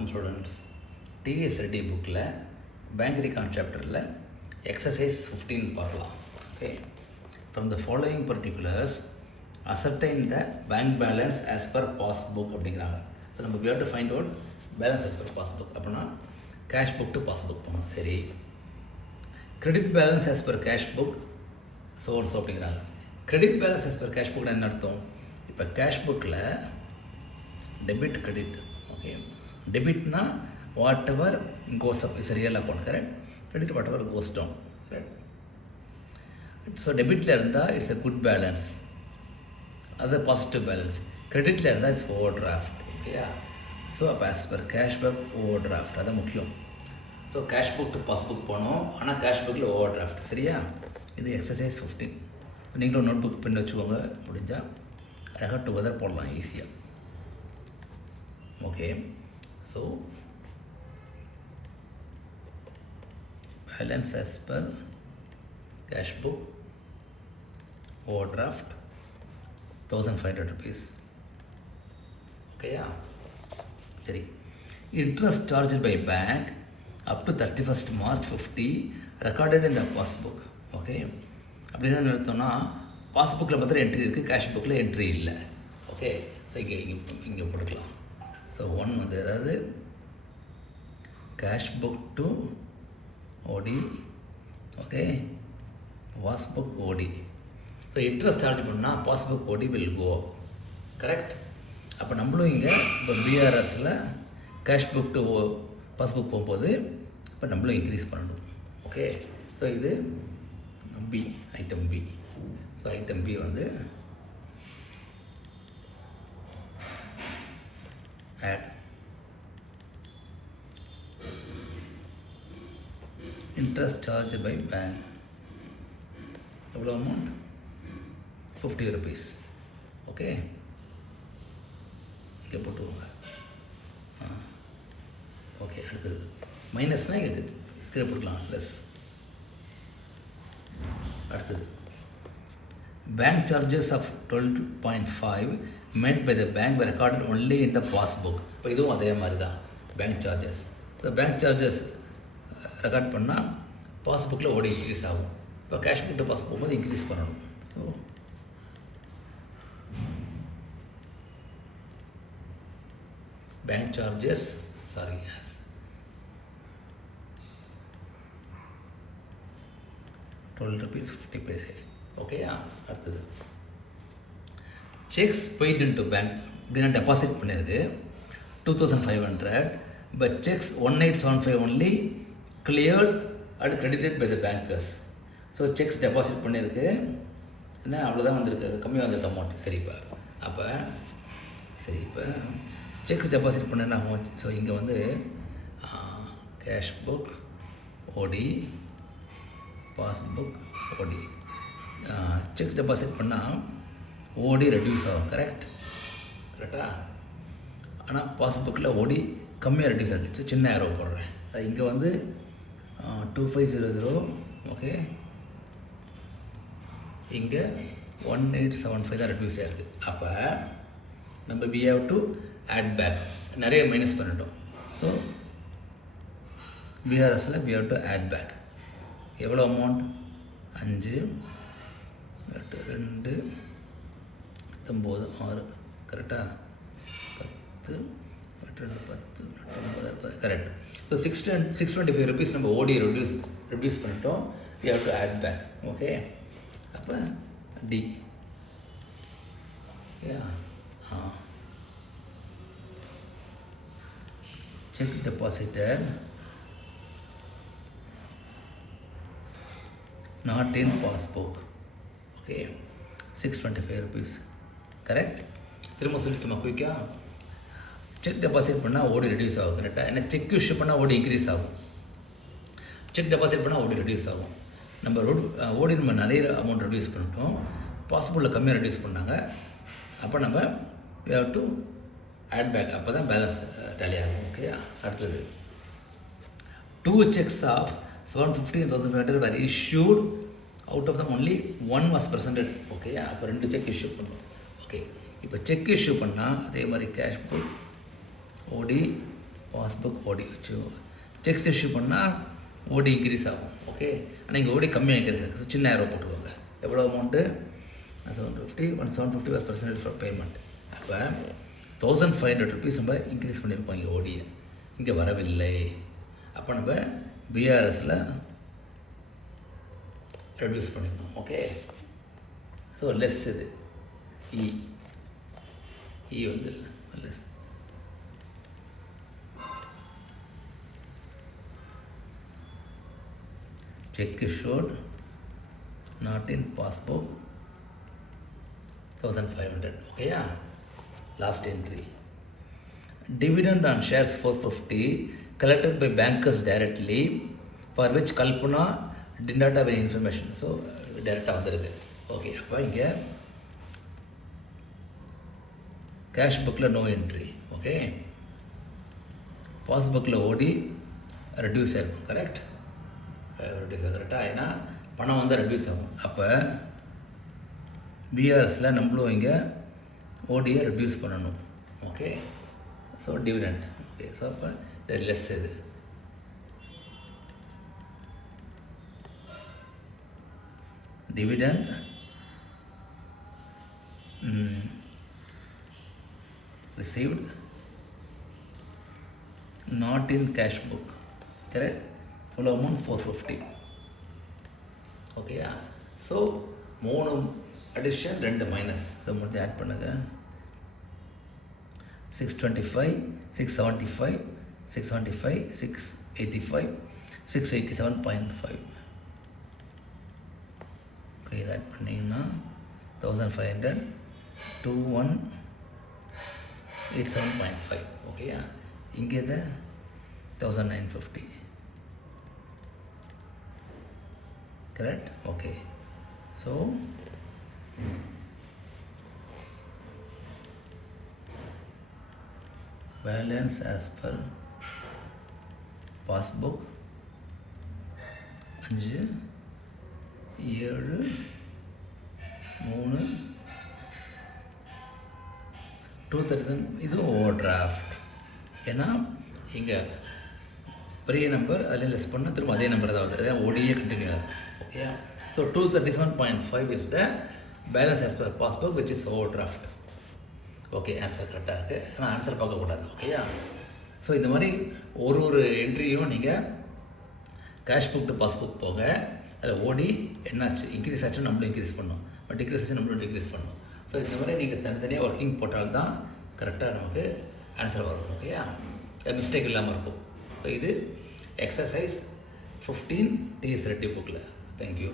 வணக்கம் ஸ்டூடெண்ட்ஸ். டிஎஸ்எல்டி புக்கில் bank record சாப்டரில் எக்ஸசைஸ் 15 பார்க்கலாம். Okay, from the following particulars ascertain the bank balance as per passbook அப்படிங்கிறாங்க. So நம்ம we have to find out balance as per passbook. அப்படின்னா cash book to passbook போகணும். சரி, credit balance as per cash book so அப்படிங்கிறாங்க. Credit balance as per cash புக்னா என்ன அர்த்தம்? இப்போ கேஷ் புக்கில் டெபிட் கிரெடிட். ஓகே, டெபிட்னா whatever goes up is real account, correct. Credit whatever cos down, correct. So டெபிட்டில் இருந்தால் it's a good balance, அது பாசிட்டிவ் பேலன்ஸ். கிரெடிட்டில் இருந்தால் இட்ஸ் ஓவர் டிராஃப்ட். ஓகேயா? ஸோ அப்போ as per cash book overdraft, அது முக்கியம். So cash book to passbook போனோம், ஆனால் கேஷ் புக்கில் ஓவர் டிராஃப்ட். சரியா? இது எக்ஸசைஸ் 15. நீங்களும் நோட் புக் பென் வச்சுக்கோங்க, முடிஞ்சால் அழகாக டுகெதர் போடலாம் ஈஸியாக. Okay, so balance as per cash book overdraft 1500 rupees. Okay, yeah. Sorry. Interest charged by bank up to 31st March 50 recorded in the passbook. Okay, அப்படின்னா என்ன அர்த்தம்னா பாஸ்புக்கில் மாத்திரம் என்ட்ரி இருக்குது, கேஷ் புக்கில் என்ட்ரி இல்லை. ஓகே, ஸோ இங்கே போட்டுக்கலாம். ஸோ ஒன் வந்து அதாவது cash book to OD, okay, passbook OD. So interest charge பண்ணால் passbook OD will go, correct. அப்போ நம்மளும் இங்கே இப்போ பிஆர்எஸில் கேஷ் புக் டு பாஸ்புக் போகும்போது இப்போ நம்மளும் இன்க்ரீஸ் பண்ணணும். ஓகே, ஸோ இது B, item B. So item B வந்து add interest charged by bank. எவ்வளோ அமௌண்ட்? 50 rupees. ஓகே, இங்கே போட்டுருவாங்க. ஓகே, அடுத்தது மைனஸ்னால் இங்கே கீழே போட்டுக்கலாம், ப்ளஸ். அடுத்தது bank charges of 12.5 met by the bank were recorded only in the passbook. இப்போ இதுவும் அதே மாதிரி தான் bank charges. So bank charges record பண்ணால் பாஸ்புக்கில் ஓடி இன்க்ரீஸ் ஆகும். இப்போ கேஷ் புக் டு பாஸ்புக் போகும்போது இன்க்ரீஸ் பண்ணணும். So bank charges 12 rupees 50 paise. ஓகேயா? அடுத்தது cheques paid into bank அப்படின்னா டெபாசிட் பண்ணியிருக்கு 2500, but cheques 1875 only cleared and credited by the bankers. So cheques deposit பண்ணியிருக்கு, என்ன அவ்வளோதான் வந்திருக்கு, கம்மியாக வந்திருக்கு அமௌண்ட். சரிப்பா, அப்போ சரி, இப்போ செக்ஸ் டெபாசிட் பண்ண அமௌண்ட். ஸோ இங்கே வந்து கேஷ் புக் ஓடி, பாஸ்புக் ஓடி. செக் டெபாசிட் பண்ணால் ஓடி ரெடியூஸ் ஆகும், கரெக்டா? ஆனால் பாஸ்புக்கில் ஓடி கம்மியாக ரெடியூஸ் ஆகிடுச்சு. சின்ன ஏரோ போடுறேன். இங்கே வந்து 2500, ஓகே, இங்கே 1875 தான் ரெடியூஸ் ஆகிருக்கு. அப்போ நம்ம we have to add back, நிறைய மைனஸ் பண்ணிட்டோம். ஸோ பிஆர்எஸில் we have to add back. எவ்வளோ அமௌண்ட்? 5 8 2 19 6, கரெக்டாக? 10 8 10 9 10, கரெக்ட். ஸோ 625 rupees நம்ம ஓடி ரெடியூஸ் பண்ணிட்டோம். We have to add back. Okay, அப்போ D. Cheque deposited not in passbook. Okay, 625 rupees, correct. திரும்ப சொல்லிட்டுமா குயிக்கா? செக் டெபாசிட் பண்ணால் ஓடி ரெடியூஸ் ஆகும், கரெக்டாக? ஏன்னா செக் இஷ்யூ பண்ணால் ஓடி இன்க்ரீஸ் ஆகும், செக் டெபாசிட் பண்ணால் ஓடி ரெடியூஸ் ஆகும். நம்ம ஓடி நம்ம நிறைய அமௌண்ட் ரெடியூஸ் பண்ணிட்டோம், பாஸ்புக்கில் கம்மியாக ரெடியூஸ் பண்ணாங்க. அப்போ நம்ம we have to add back, அப்போ தான் பேலன்ஸ் டேலி ஆகும். ஓகே, அடுத்தது 2 checks of 750 and 1500 were issued. Out of them only one was presented. Okay, அப்போ 2 செக் இஷ்யூ பண்ணோம். ஓகே, இப்போ செக் இஷ்யூ பண்ணால் அதே மாதிரி கேஷ் புக் ஓடி பாஸ் பாஸ்புக் ஓடி வச்சு செக்ஸ் இஷ்யூ பண்ணால் ஓடி இன்க்ரீஸ் ஆகும். ஓகே, ஆனால் இங்கே ஓடி கம்மியாக இன்க்ரீஸ் ஆகும். ஸோ சின்ன ஏரோ போட்டுக்கோங்க. எவ்வளோ amount? 750 was percentage for payment. அப்போ 1500 rupees நம்ம இன்க்ரீஸ் பண்ணியிருக்கோம் இங்கே ஓடியை. இங்கே வரவில்லை. அப்போ நம்ம பிஆர்எஸில் ரெடியூஸ் பண்ணிக்கணும். ஓகே, ஸோ லெஸ் இது இ வந்து less. Check issued, not in passbook, 1500. Okay, yeah. Last entry. Dividend on shares 450 collected by bankers directly, for which Kalpana did not have any information. So, direct வந்துருக்கு. Okay, அப்போ இங்கே cash புக்கில் no entry. Okay, பாஸ்புக்கில் ஓடி reduce ஆகிருக்கும். Correct, reduce ஆகும். கரெக்டாக ஏன்னா பணம் வந்து ரெடியூஸ் ஆகும். அப்போ பிஆர்எஸில் நம்மளும் இங்கே ஓடியை ரெடியூஸ் பண்ணணும். Okay, so dividend. Okay, so அப்போ இது லெஸ் இது. Dividend received not in cash book. Correct? Full amount 450. Okay, yeah. So 3 addition 2 minus. So முடிஞ்சு ஆட் பண்ணுங்க. 625, 675, 675, 685, 687.5. Okay, இது ஆட் பண்ணிங்கன்னா 1500, 2187.5. ஓகேயா, இங்கே இது 1950. Correct? Okay, so balance as per passbook 5, 7, 3, 237. இது ஓவர் டிராஃப்ட். ஏன்னா இங்கே பெரிய நம்பர் அதில் லெஸ் பண்ணால் திரும்ப அதே நம்பர் தான் வருது. அதான் ஓடியே கண்டினியூ ஆகுது. Okay, so 237.5 is the balance as per passbook which is over draft. Okay, answer கரெக்டாக இருக்குது. ஆனால் ஆன்சர் பார்க்கக்கூடாது. ஓகேயா, ஸோ இந்த மாதிரி ஒரு என்ட்ரியும் நீங்கள் கேஷ் புக் டு பாஸ்புக் போக அதில் ஓடி என்னாச்சு, இன்க்ரீஸ் ஆச்சுன்னா நம்மளும் இன்க்ரீஸ் பண்ணணும், பட் டிக்ரீஸ் ஆச்சு நம்மளும் டிக்ரீஸ் பண்ணணும். ஸோ இந்த மாதிரி நீங்கள் தனித்தனியாக ஒர்க்கிங் போட்டால்தான் கரெக்டாக நமக்கு ஆன்சர் வரும். ஓகேயா, மிஸ்டேக் இல்லாமல் இருக்கும். ஸோ இது எக்ஸசைஸ் 15 டிஎஸ் ரெட்டி புக்கில். தேங்க்யூ.